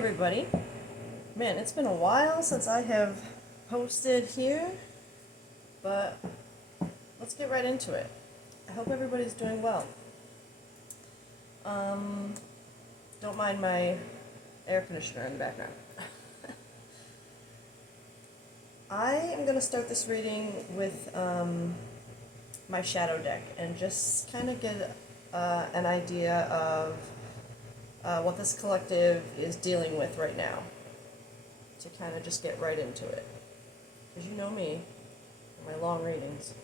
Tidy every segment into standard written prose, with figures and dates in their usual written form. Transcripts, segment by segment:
everybody. Man, it's been a while since I have posted here, but let's get right into it. I hope everybody's doing well. Don't mind my air conditioner in the background. I am going to start this reading with my shadow deck and just kind of get an idea of what this collective is dealing with right now, to kind of just get right into it. Because you know me, my long readings.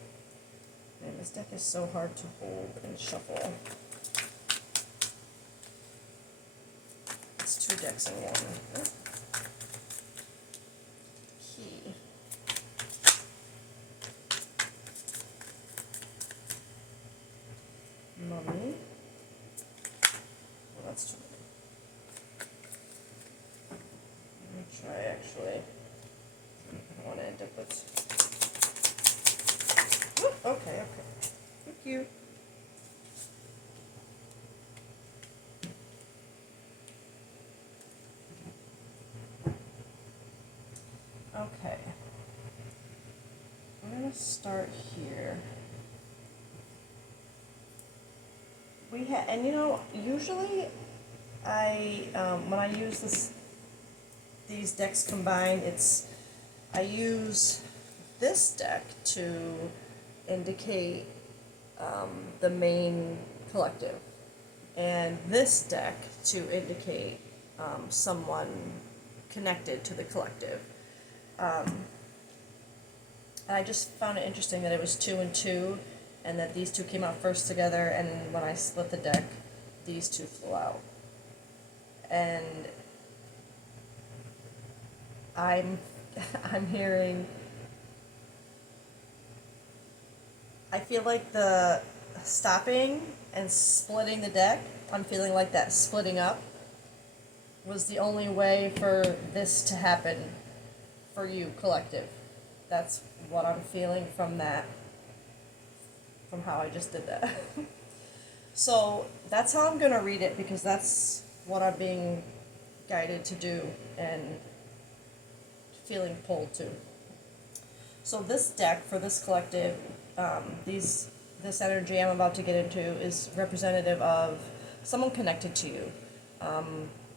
Man, this deck is so hard to hold and shuffle. It's 2 decks in one. Key. Mummy. Well, that's too many. Let me try, actually. I want to end up with... Ooh, okay. Thank you. Okay. I'm going to start here. And usually when I use these decks combined, I use this deck to indicate the main collective, and this deck to indicate someone connected to the collective. And I just found it interesting that it was 2 and 2, and that these 2 came out first together, and when I split the deck, these 2 flew out. And I'm hearing, I feel like the stopping and splitting the deck, I'm feeling like that splitting up was the only way for this to happen for you, collective. That's what I'm feeling from how I just did that. So that's how I'm going to read it, because that's what I'm being guided to do and feeling pulled to. So this deck for this collective, this energy I'm about to get into is representative of someone connected to you.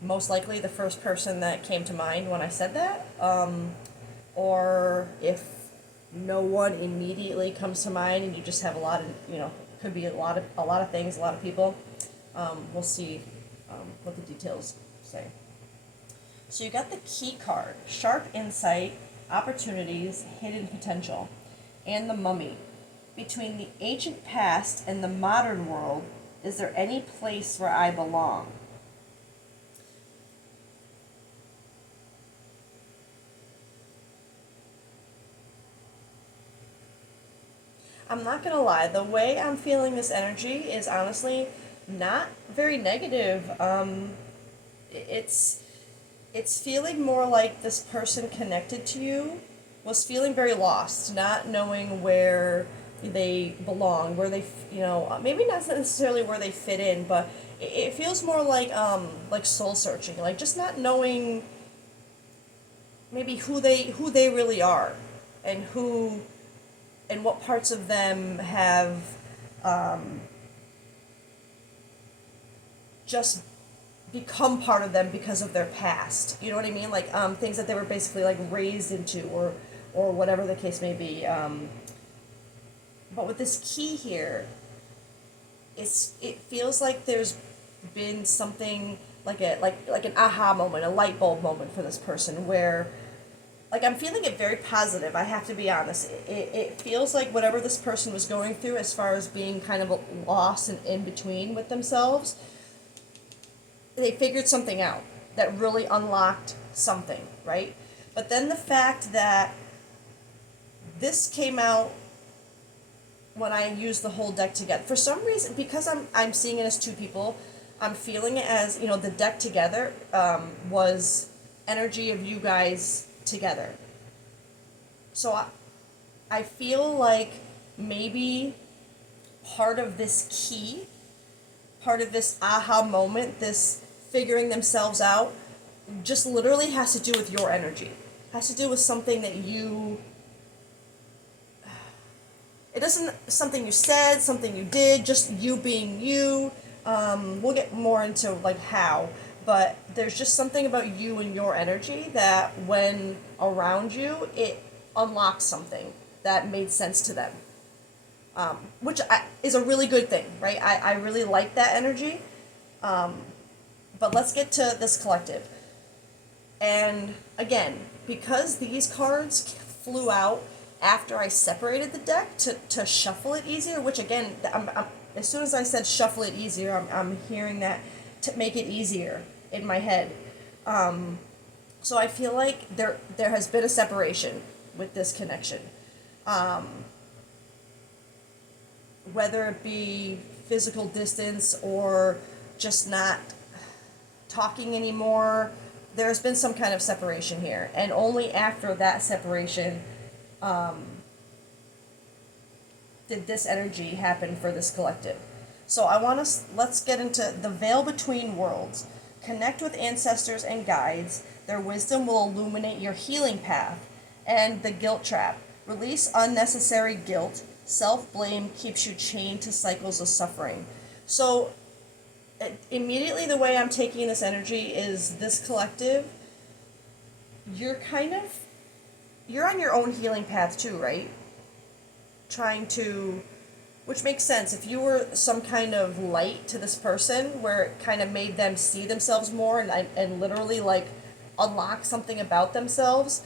Most likely the first person that came to mind when I said that, or if no one immediately comes to mind and you just have a lot of, could be a lot of things, a lot of people. We'll see what the details say. So you got the key card, sharp insight, opportunities, hidden potential, and the mummy. Between the ancient past and the modern world, is there any place where I belong? I'm not gonna lie, the way I'm feeling this energy is honestly not very negative. It's feeling more like this person connected to you was feeling very lost, not knowing where they belong, where they, maybe not necessarily where they fit in, but it feels more like soul searching, like just not knowing maybe who they really are, and what parts of them have just become part of them because of their past. You know what I mean? Like things that they were basically like raised into, or whatever the case may be. But with this key here, it feels like there's been something like an aha moment, a light bulb moment for this person, where like I'm feeling it very positive. I have to be honest. It feels like whatever this person was going through, as far as being kind of lost and in between with themselves, they figured something out that really unlocked something, right? But then the fact that this came out when I used the whole deck together, for some reason, because I'm seeing it as 2 people, I'm feeling it as, the deck together was energy of you guys together. So I feel like maybe part of this key, part of this aha moment, this figuring themselves out, just literally has to do with your energy. Has to do with something that you, it isn't something you said, something you did, just you being you. We'll get more into like how, but there's just something about you and your energy that when around you, it unlocks something that made sense to them, is a really good thing, right? I really like that energy. But let's get to this collective. And again, because these cards flew out after I separated the deck to shuffle it easier, which again, as soon as I said shuffle it easier, I'm hearing that to make it easier in my head. So I feel like there has been a separation with this connection. Whether it be physical distance or just not talking anymore, there's been some kind of separation here. And only after that separation did this energy happen for this collective. So let's get into the veil between worlds. Connect with ancestors and guides. Their wisdom will illuminate your healing path. And the guilt trap. Release unnecessary guilt. Self-blame keeps you chained to cycles of suffering. So immediately the way I'm taking this energy is this collective, you're on your own healing path too, right? Which makes sense. If you were some kind of light to this person where it kind of made them see themselves more and literally like unlock something about themselves,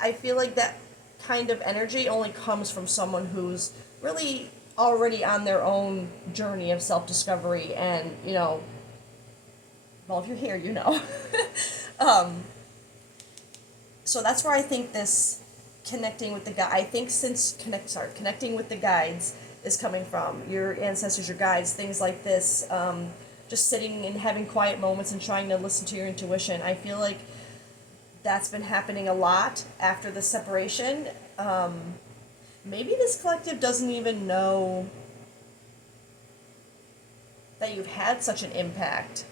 I feel like that kind of energy only comes from someone who's really already on their own journey of self-discovery and, well, if you're here, you know. So that's where I think this connecting with connecting with the guides is coming from. Your ancestors, your guides, things like this. Just sitting and having quiet moments and trying to listen to your intuition. I feel like that's been happening a lot after the separation. Maybe this collective doesn't even know that you've had such an impact.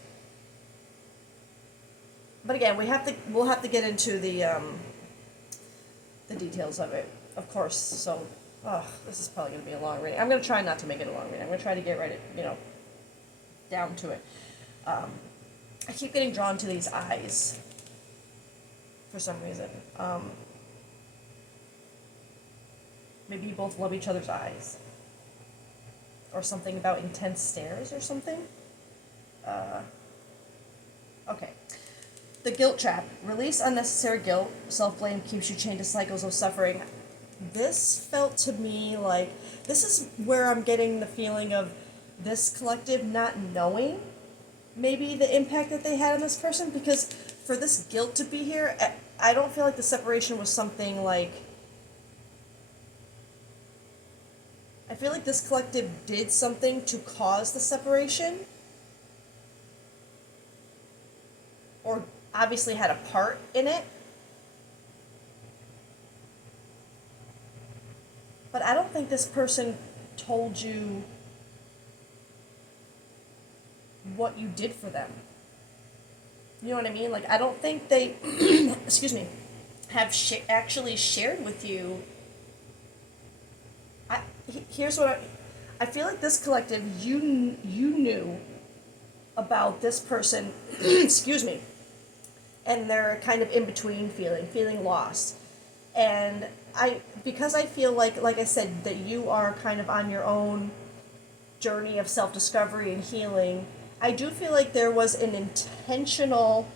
But again, we'll have to get into the details of it, of course. So, this is probably going to be a long reading. I'm going to try not to make it a long reading. I'm going to try to get down to it. I keep getting drawn to these eyes for some reason. Maybe you both love each other's eyes. Or something about intense stares or something. Okay. The guilt trap. Release unnecessary guilt. Self-blame keeps you chained to cycles of suffering. This felt to me like, this is where I'm getting the feeling of this collective not knowing maybe the impact that they had on this person, because for this guilt to be here, I don't feel like the separation was something like, I feel like this collective did something to cause the separation, or obviously had a part in it. But I don't think this person told you what you did for them. You know what I mean? Like, I don't think they, excuse me, have actually shared with you. Here's what I feel like this collective, you knew about this person, excuse me, and they're kind of in between feeling lost. And because I feel like I said, that you are kind of on your own journey of self-discovery and healing, I do feel like there was an intentional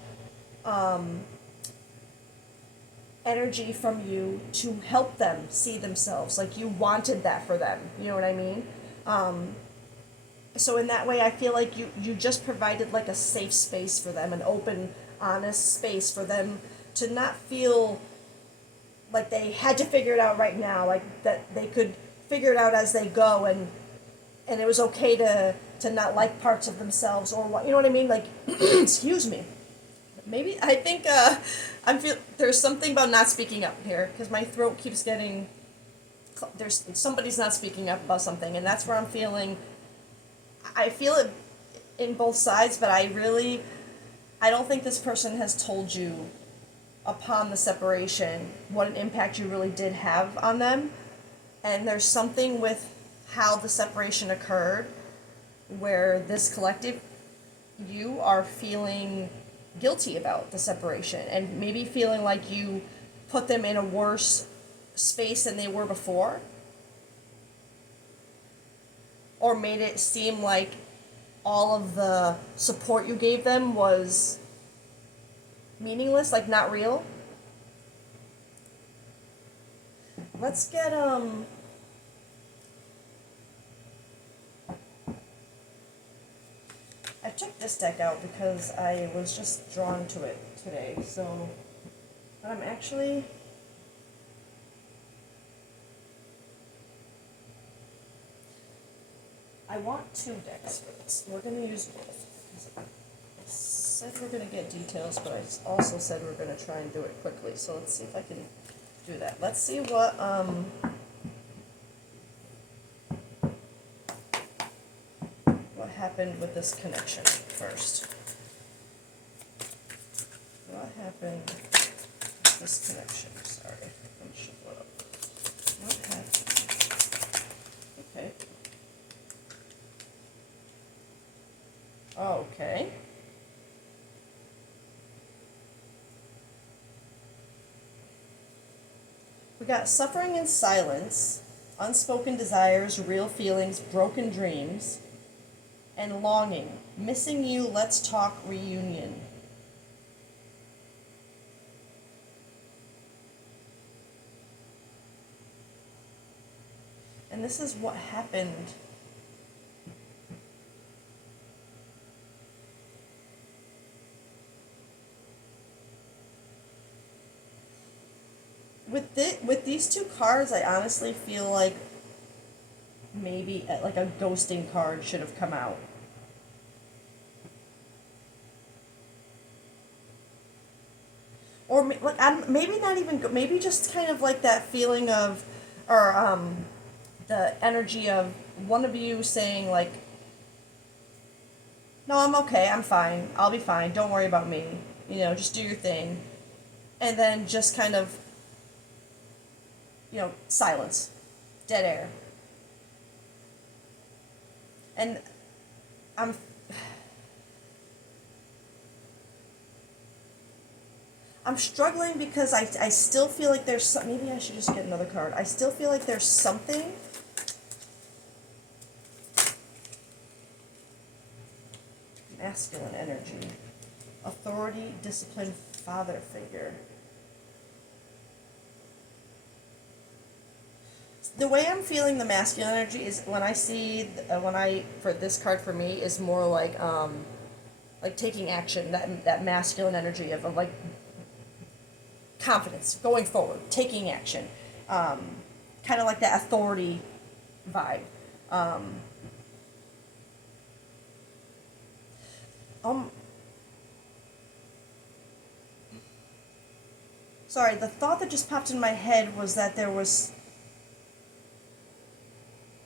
energy from you to help them see themselves. Like, you wanted that for them. You know what I mean? So in that way, I feel like you just provided like a safe space for them, an open, honest space for them to not feel like they had to figure it out right now, like that they could figure it out as they go, and it was okay to not like parts of themselves, or what, you know what I mean? Like, excuse me. Maybe I think there's something about not speaking up here, because my throat keeps getting, somebody's not speaking up about something, and that's where I feel it in both sides, but I really I don't think this person has told you upon the separation what an impact you really did have on them. And there's something with how the separation occurred where this collective, you are feeling guilty about the separation and maybe feeling like you put them in a worse space than they were before, or made it seem like all of the support you gave them was meaningless, like not real. Let's get I took this deck out because I was just drawn to it today, so I'm actually I want two decks for this. We're going to use both. I said we're going to get details, but I also said we're going to try and do it quickly. So let's see if I can do that. Let's see what happened with this connection first. What happened with this connection? Sorry, let me shuffle it up. What happened? Okay. Okay. We got suffering in silence, unspoken desires, real feelings, broken dreams, and longing. Missing you, let's talk reunion. And this is what happened. With these two cards, I honestly feel like maybe like a ghosting card should have come out. Or like maybe not even maybe just kind of like that feeling of, or the energy of one of you saying like, no, I'm okay, I'm fine, I'll be fine, don't worry about me, you know, just do your thing, and then just kind of, you know, silence, dead air. And I'm struggling because I still feel like there's some, maybe I should just get another card. I still feel like there's something masculine energy, authority, discipline, father figure. The way I'm feeling the masculine energy is when I see for this card for me is more like taking action, that masculine energy of like confidence, going forward, taking action, kind of like that authority vibe. Sorry, the thought that just popped in my head was that there was,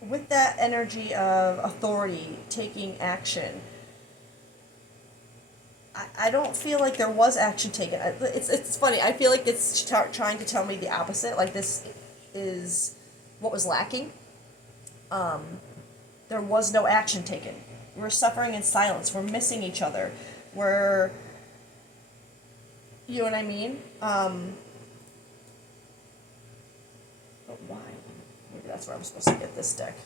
with that energy of authority, taking action, I don't feel like there was action taken. It's funny. I feel like it's trying to tell me the opposite. Like this is what was lacking. There was no action taken. We're suffering in silence. We're missing each other. We're, you know what I mean? But why? Maybe that's where I'm supposed to get this deck.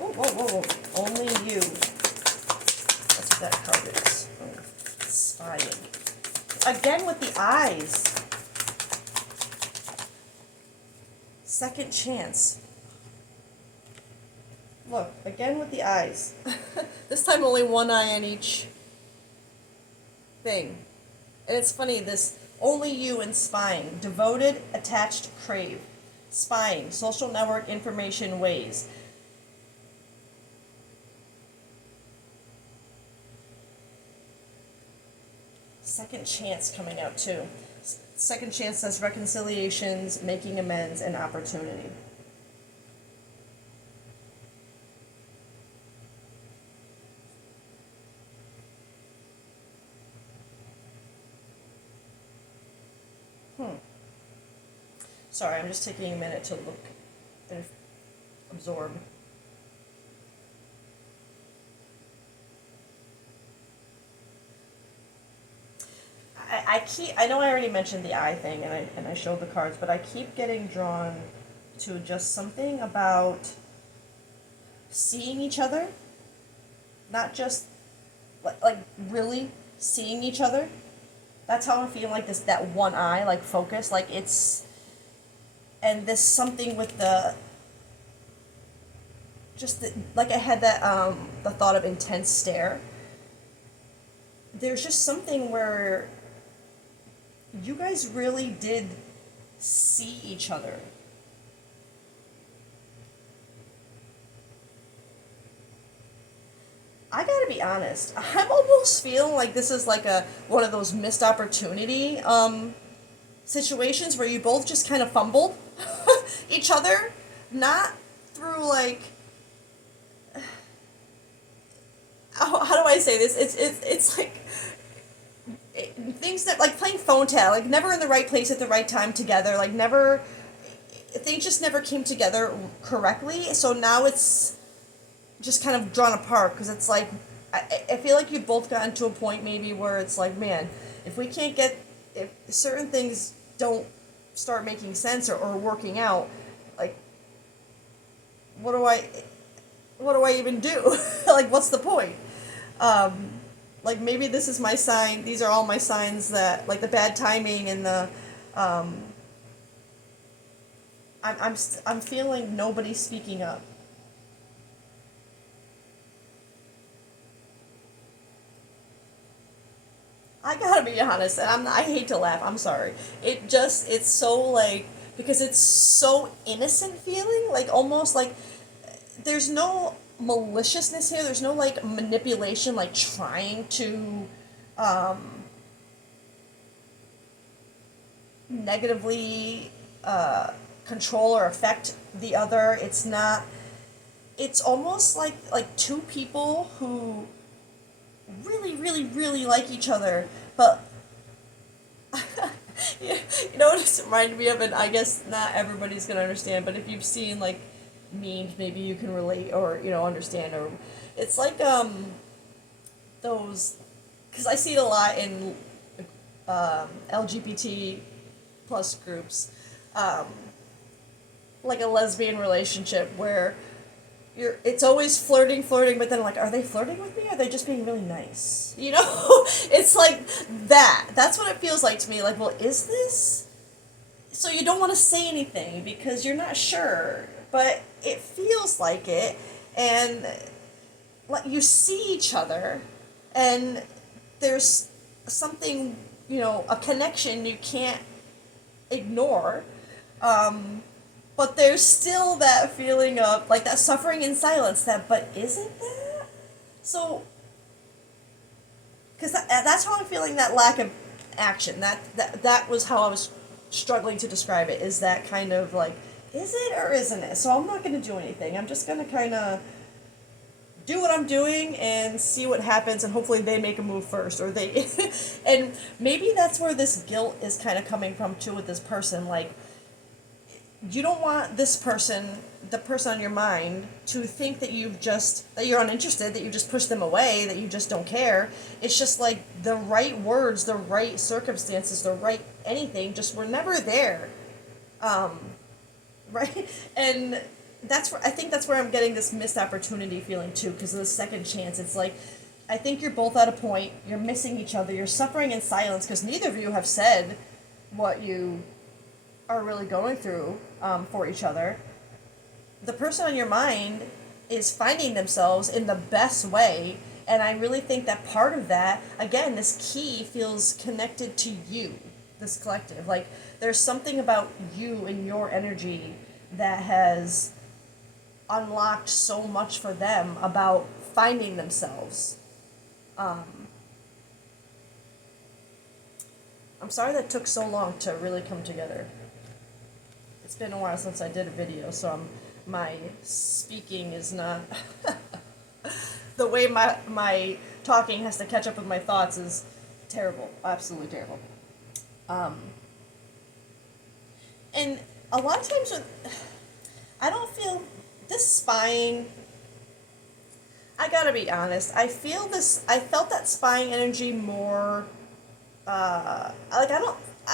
Whoa. Only you. That's what that card is. Oh, spying. Again with the eyes. Second chance. Look, again with the eyes. This time only one eye on each thing. And it's funny, this only you and spying. Devoted, attached, crave. Spying, social network, information, ways. Second chance coming out too. Second chance says reconciliations, making amends, and opportunity. Sorry, I'm just taking a minute to look and absorb. I know I already mentioned the eye thing and I showed the cards, but I keep getting drawn to just something about seeing each other, not just like really seeing each other. That's how I'm feeling, like this, that one eye, like focus, like it's, and this something with the, just the, like I had that, the thought of intense stare. There's just something where you guys really did see each other. I gotta be honest. I'm almost feeling like this is like a one of those missed opportunity situations where you both just kind of fumbled each other, not through like, how do I say this? It's like things that, like playing phone tag, like never in the right place at the right time together, like never, things just never came together correctly. So now it's just kind of drawn apart because it's like I feel like you've both gotten to a point maybe where it's like, man, if we can't get, if certain things don't start making sense or working out, like what do I what do I even do? Like what's the point? Um, like maybe this is my sign. These are all my signs that like the bad timing and the um, I'm feeling nobody speaking up. I gotta be honest, and I hate to laugh. I'm sorry. It's so like, because it's so innocent feeling, like almost like there's no maliciousness here. There's no like manipulation, like trying to um, negatively control or affect the other. It's not. It's almost like two people who really, really, really like each other, but yeah, you know what it's reminded me of, and I guess not everybody's gonna understand, but if you've seen like memes, maybe you can relate or understand, or it's like those, because I see it a lot in LGBT plus groups, um, like a lesbian relationship where it's always flirting, flirting, but then like, are they flirting with me? Or are they just being really nice? You know, it's like that. That's what it feels like to me. Like, well, is this? So you don't want to say anything because you're not sure, but it feels like it, and like you see each other, and there's something, a connection you can't ignore. Um, but there's still that feeling of like that suffering in silence. That, but isn't that? So, because that's how I'm feeling, that lack of action. That was how I was struggling to describe it. Is that kind of like, is it or isn't it? So I'm not going to do anything. I'm just going to kind of do what I'm doing and see what happens, and hopefully they make a move first, or they, and maybe that's where this guilt is kind of coming from too with this person. Like, you don't want this person, the person on your mind, to think that that you're uninterested, that you just push them away, that you just don't care. It's just like the right words, the right circumstances, the right anything just were never there. Um, right? And I think that's where I'm getting this missed opportunity feeling too, because of the second chance. It's like, I think you're both at a point, you're missing each other, you're suffering in silence because neither of you have said what you are really going through for each other. The person on your mind is finding themselves in the best way, and I really think that part of that, again, this key feels connected to you, this collective. Like, there's something about you and your energy that has unlocked so much for them about finding themselves. Um, I'm sorry that took so long to really come together. It's been a while since I did a video, so my speaking is not the way my talking has to catch up with my thoughts is terrible, absolutely terrible. Um, and a lot of times I don't feel this spying. I gotta be honest. I felt that spying energy more. Like I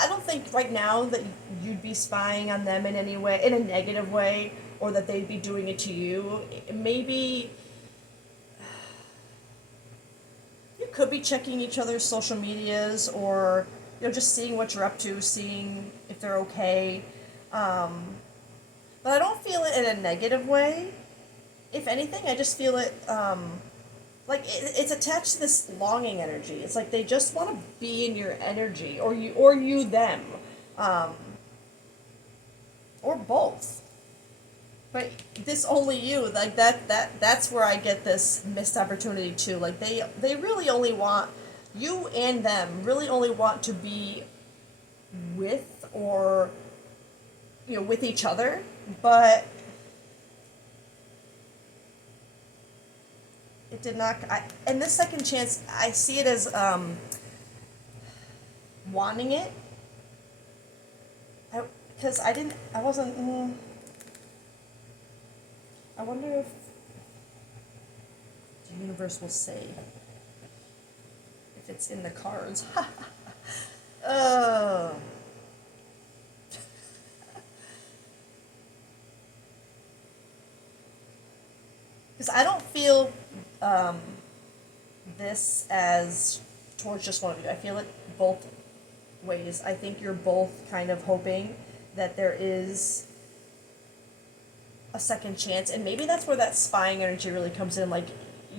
don't think right now that you'd be spying on them in any way, in a negative way, or that they'd be doing it to you. Maybe you could be checking each other's social medias, or just seeing what you're up to, seeing if they're okay. Um, but I don't feel it in a negative way. If anything, I just feel it. Like it's attached to this longing energy. It's like they just want to be in your energy, or you them, um, or both. But this only you, like that's where I get this missed opportunity too. Like they really only want you and them really only want to be with, or with each other, but it did not. And this second chance, I see it as wanting it. Because I wasn't. I wonder if the universe will say if it's in the cards. uh, because I don't feel um, this as towards just one of you. I feel it both ways. I think you're both kind of hoping that there is a second chance, and maybe that's where that spying energy really comes in. Like,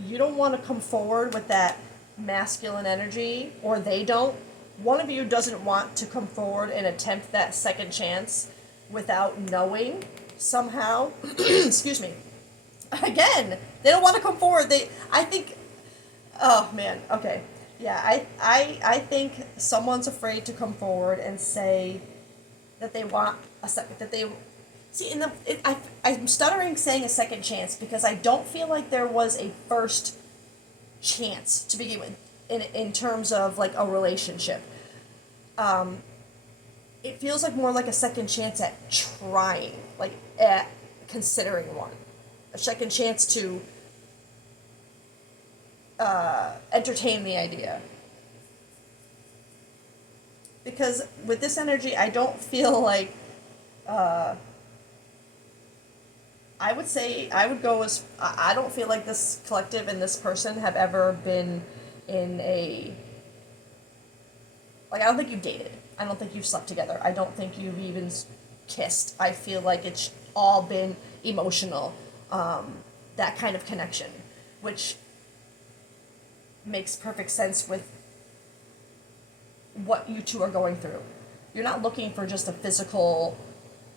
you don't want to come forward with that masculine energy, or they don't. One of you doesn't want to come forward and attempt that second chance without knowing somehow. Excuse me. Again, they don't want to come forward. I think, oh man, okay. Yeah, I think someone's afraid to come forward and say that they want a second, that they see I'm stuttering saying a second chance because I don't feel like there was a first chance to begin with in terms of like a relationship. It feels like more like a second chance at trying, like at considering one, a second chance to entertain the idea. Because with this energy, I don't feel like I would say I would go as I don't feel like this collective and this person have ever been in a, like, I don't think you've dated. I don't think you've slept together. I don't think you've even kissed. I feel like it's all been emotional, that kind of connection, which makes perfect sense with what you two are going through. You're not looking for just a physical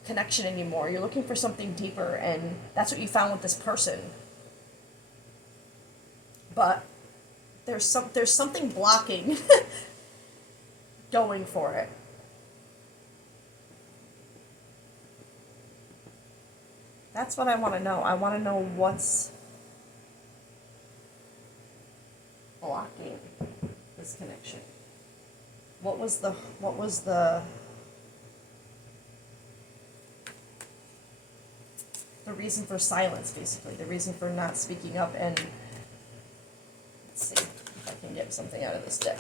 connection anymore. You're looking for something deeper, and that's what you found with this person. But there's something blocking going for it. That's what I want to know. I want to know what's blocking this connection. What was the reason for silence, basically, the reason for not speaking up? And let's see if I can get something out of this deck.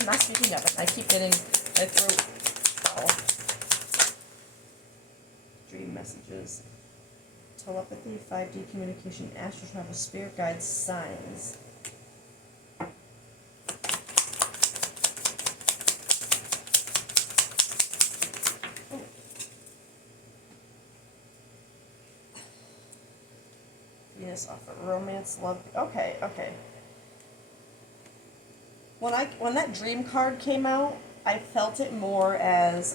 I'm not speaking up, and I keep getting my throat foul. Dream messages, telepathy, 5D communication, astral travel, spirit guides, signs. Venus offer, romance, love. Okay. When that dream card came out, I felt it more as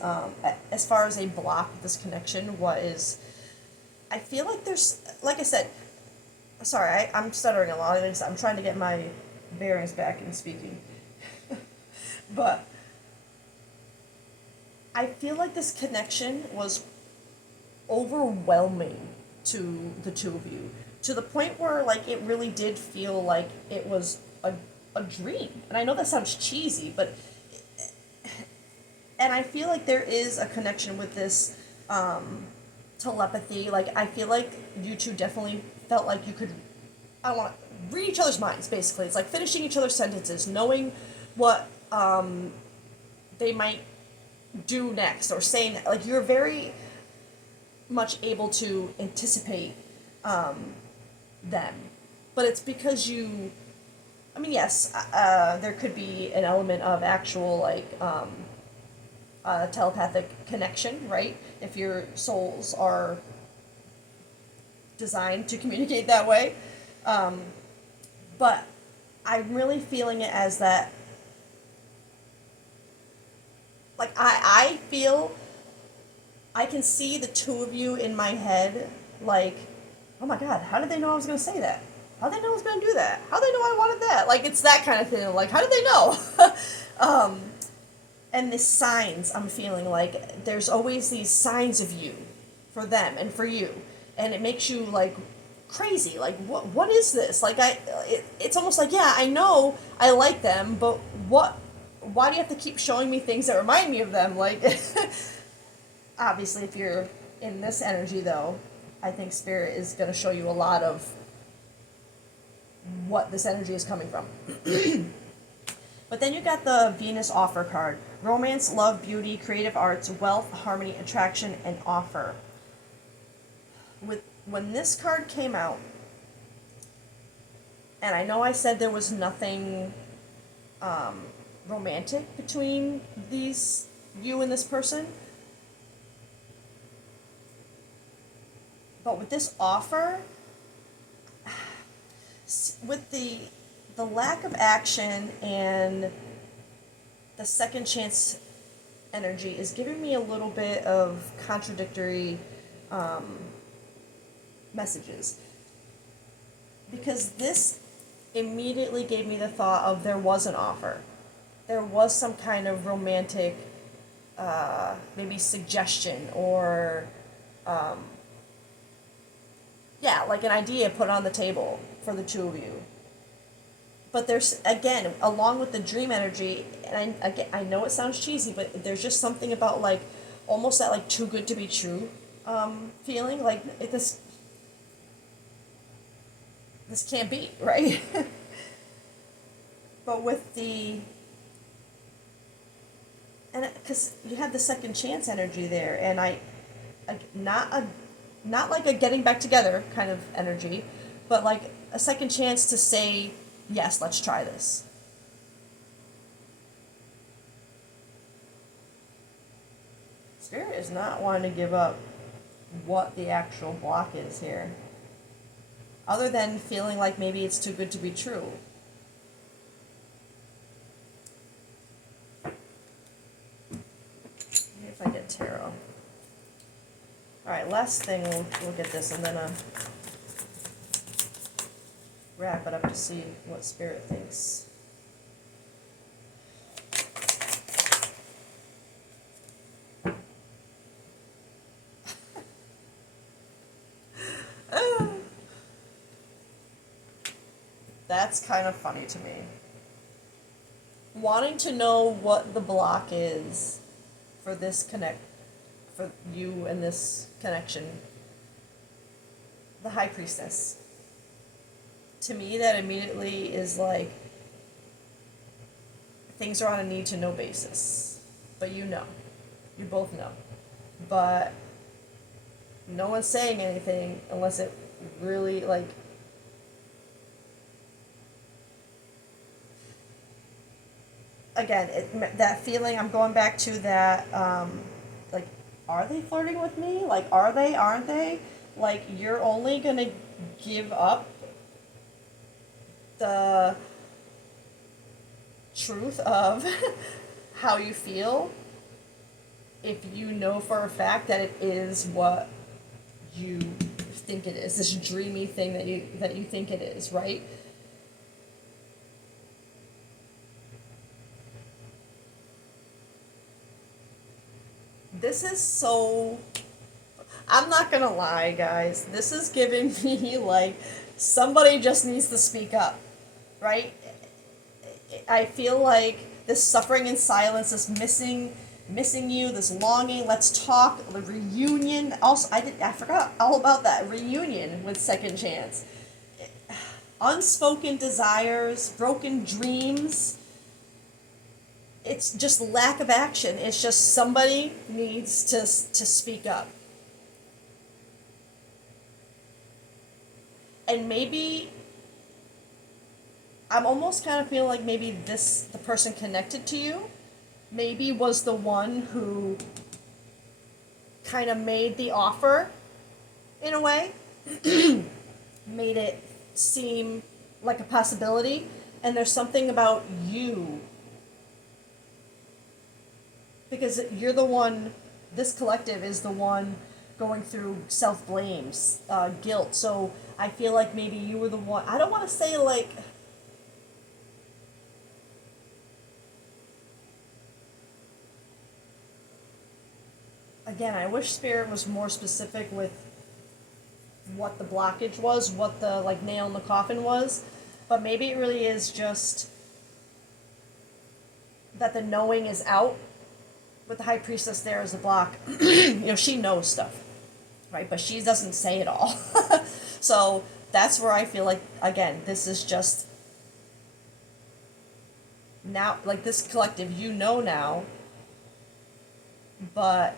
far as a block of this connection was. I feel like there's, like I said, sorry, I'm stuttering a lot. I'm trying to get my bearings back in speaking, but I feel like this connection was overwhelming to the two of you, to the point where, like, it really did feel like it was a dream. And I know that sounds cheesy, but and I feel like there is a connection with this telepathy. Like, I feel like you two definitely felt like you could, I don't want to read each other's minds, basically. It's like finishing each other's sentences, knowing what they might do next or say. Like, you're very much able to anticipate them. But it's because you, I mean, yes, there could be an element of actual, like, telepathic connection, right? If your souls are designed to communicate that way. But I'm really feeling it as that, like, I feel, I can see the two of you in my head, like, oh my god, how did they know I was going to say that? How did they know I was going to do that? How did they know I wanted that? Like, it's that kind of thing. Like, how did they know? And the signs, I'm feeling like there's always these signs of you for them and for you. And it makes you, like, crazy. Like, what is this? Like, it's almost like, yeah, I know I like them, but why do you have to keep showing me things that remind me of them? Like, obviously, if you're in this energy, though, I think Spirit is going to show you a lot of what this energy is coming from. But then you got the Venus offer card. Romance, love, beauty, creative arts, wealth, harmony, attraction, and offer. When this card came out, and I know I said there was nothing romantic between you and this person, but with this offer, with the lack of action and the second chance energy is giving me a little bit of contradictory messages, because this immediately gave me the thought of there was an offer, there was some kind of romantic maybe suggestion or yeah, like an idea put on the table for the two of you. But there's, again, along with the dream energy, and I know it sounds cheesy, but there's just something about, like, almost that, like, too good to be true feeling. Like, this can't be, right? But with and because you have the second chance energy there, and not like a getting back together kind of energy, but like a second chance to say, yes, let's try this. Spirit is not wanting to give up what the actual block is here, other than feeling like maybe it's too good to be true. Maybe if I get tarot. Alright, last thing, we'll get this, and then wrap it up to see what Spirit thinks. That's kind of funny to me. Wanting to know what the block is for for you and this connection. The High Priestess. To me, that immediately is like, things are on a need-to-know basis. But you know. You both know. But no one's saying anything unless it really, like... Again, that feeling, I'm going back to that, like, are they flirting with me? Like, are they? Aren't they? Like, you're only gonna give up the truth of how you feel if you know for a fact that it is what you think it is, this dreamy thing that you think it is, right? This is so... I'm not gonna lie, guys. This is giving me, like, somebody just needs to speak up, right? I feel like this suffering in silence, this missing missing you, this longing, let's talk, the reunion. Also, I forgot all about that reunion with Second Chance. Unspoken desires, broken dreams. It's just lack of action. It's just somebody needs to speak up. And maybe I'm almost kind of feeling like maybe the person connected to you maybe was the one who kind of made the offer in a way, made it seem like a possibility. And there's something about you, because you're the one, this collective is the one going through self-blames, guilt. So I feel like maybe you were the one, I don't want to say like, again, I wish Spirit was more specific with what the blockage was, what the like nail in the coffin was, but maybe it really is just that the knowing is out. With the High Priestess there as a block, she knows stuff, right? But she doesn't say it all. So that's where I feel like, again, this is just now, like this collective, now, but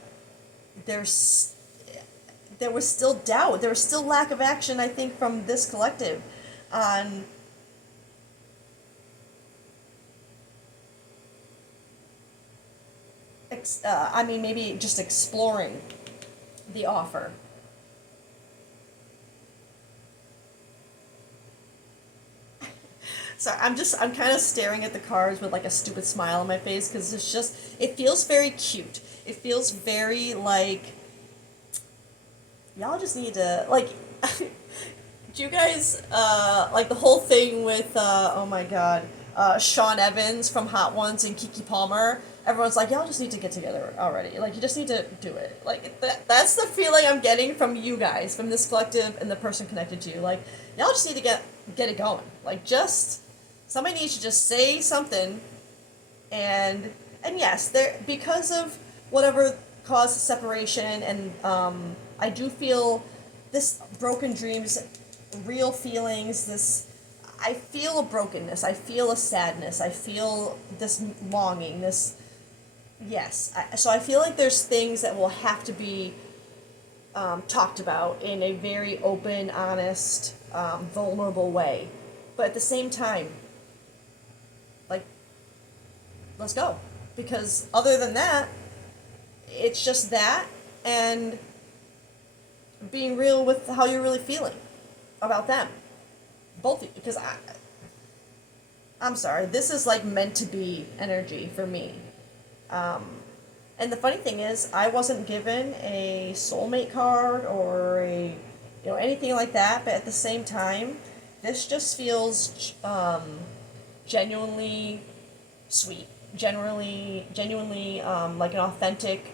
there was still doubt. There was still lack of action, I think, from this collective on maybe just exploring the offer. So I'm kind of staring at the cards with like a stupid smile on my face because it feels very cute. It feels very like, y'all just need to, like, do you guys, like the whole thing with, oh my god, Sean Evans from Hot Ones and Kiki Palmer? Everyone's like, y'all just need to get together already. Like, you just need to do it. Like, that's the feeling I'm getting from you guys, from this collective and the person connected to you. Like, y'all just need to get it going. Like, somebody needs to just say something, and yes, because of whatever caused the separation, and I do feel this broken dreams, real feelings, I feel a brokenness, I feel a sadness, I feel this longing, yes. So I feel like there's things that will have to be talked about in a very open, honest, vulnerable way. But at the same time, like, let's go. Because other than that, it's just that and being real with how you're really feeling about them. Both of you. Because I'm sorry, this is like meant to be energy for me. And the funny thing is, I wasn't given a soulmate card or anything like that, but at the same time, this just feels genuinely sweet, genuinely like an authentic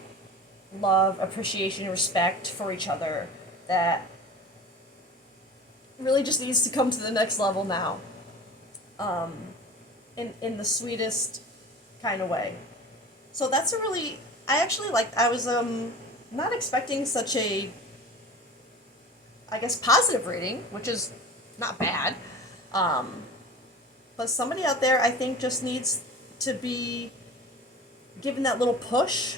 love, appreciation, and respect for each other that really just needs to come to the next level now, in the sweetest kind of way. So that's I was not expecting such a, I guess, positive reading, which is not bad. But somebody out there, I think, just needs to be given that little push.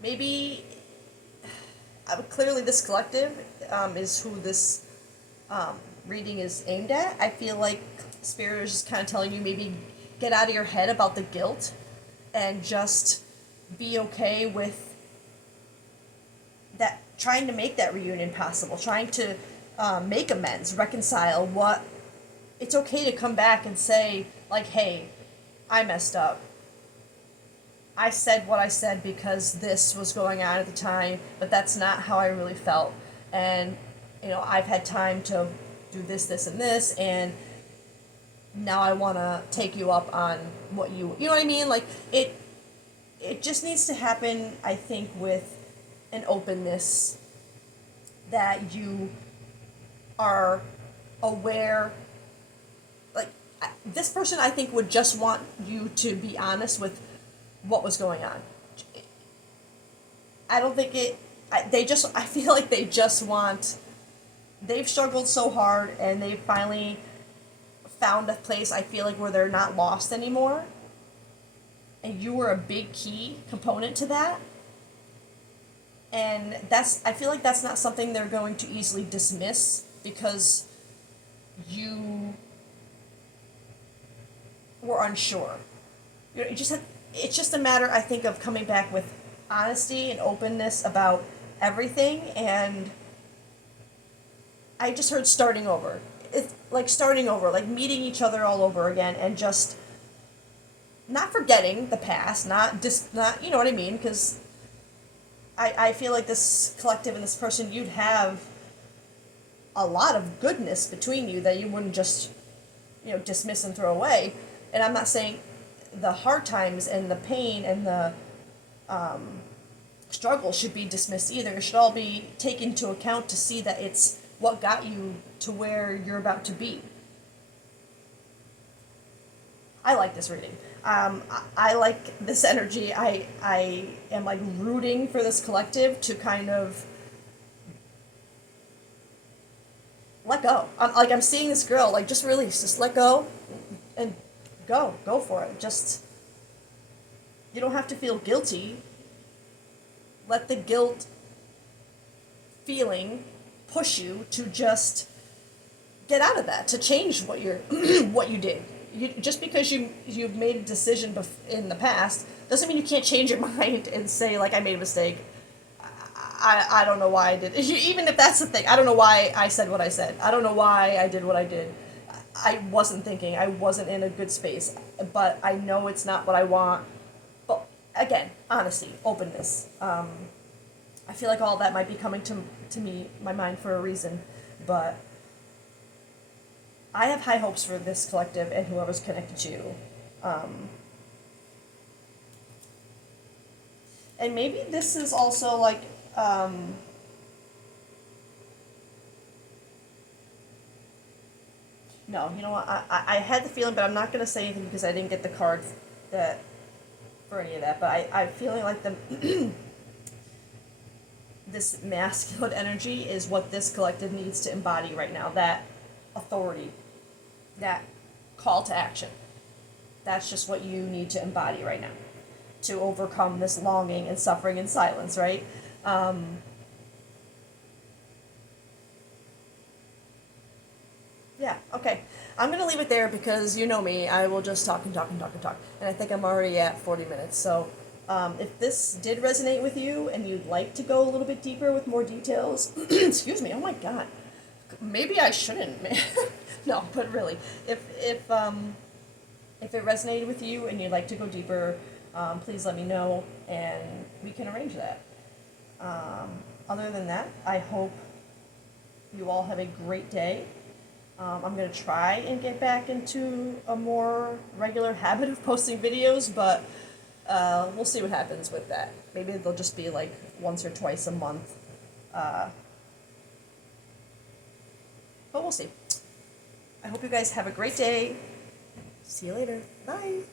Maybe, clearly this collective is who this reading is aimed at. I feel like Spirit is just kind of telling you, maybe get out of your head about the guilt and just be okay with that, trying to make that reunion possible, trying to make amends, reconcile. It's okay to come back and say, like, hey, I messed up. I said what I said because this was going on at the time, but that's not how I really felt. And, I've had time to do this, and this, and now I want to take you up on what you know what I mean? Like, it just needs to happen, I think, with an openness that you are aware. Like, this person, I think, would just want you to be honest with what was going on. I don't think it. They just. I feel like they just want. They've struggled so hard, and they finally found a place. I feel like where they're not lost anymore. And you were a big key component to that. And that's. I feel like that's not something they're going to easily dismiss because you were unsure. You know, you just had, it's just a matter, I think, of coming back with honesty and openness about everything. And I just heard starting over. It's like starting over, like meeting each other all over again, and just not forgetting the past, not you know what I mean? Because I feel like this collective and this person, you'd have a lot of goodness between you that you wouldn't just, dismiss and throw away. And I'm not saying the hard times and the pain and the struggle should be dismissed either. It should all be taken into account to see that it's what got you to where you're about to be. I like this reading. I like this energy. I am like rooting for this collective to kind of let go. I'm seeing this girl like just release, just let go, and go for it. Just you don't have to feel guilty. Let the guilt feeling push you to just get out of that, to change what you're what you did. Just because you've made a decision in the past doesn't mean you can't change your mind and say like I made a mistake. I don't know why I did. Even if that's the thing, I don't know why I said what I said. I don't know why I did what I did. I wasn't thinking. I wasn't in a good space. But I know it's not what I want. But again, honesty, openness. I feel like all that might be coming to me, my mind for a reason. But I have high hopes for this collective and whoever's connected to you. And maybe this is also like, no, you know what? I had the feeling, but I'm not going to say anything because I didn't get the card that for any of that. But I'm feeling like this masculine energy is what this collective needs to embody right now. That authority, that call to action. That's just what you need to embody right now to overcome this longing and suffering in silence, right? Yeah, okay. I'm going to leave it there because you know me. I will just talk and talk and talk and talk. And I think I'm already at 40 minutes. So if this did resonate with you and you'd like to go a little bit deeper with more details, excuse me, oh my God. Maybe I shouldn't. No, but really, if it resonated with you and you'd like to go deeper, please let me know and we can arrange that. Other than that, I hope you all have a great day. I'm going to try and get back into a more regular habit of posting videos, but we'll see what happens with that. Maybe they'll just be like once or twice a month. But we'll see. I hope you guys have a great day. See you later. Bye.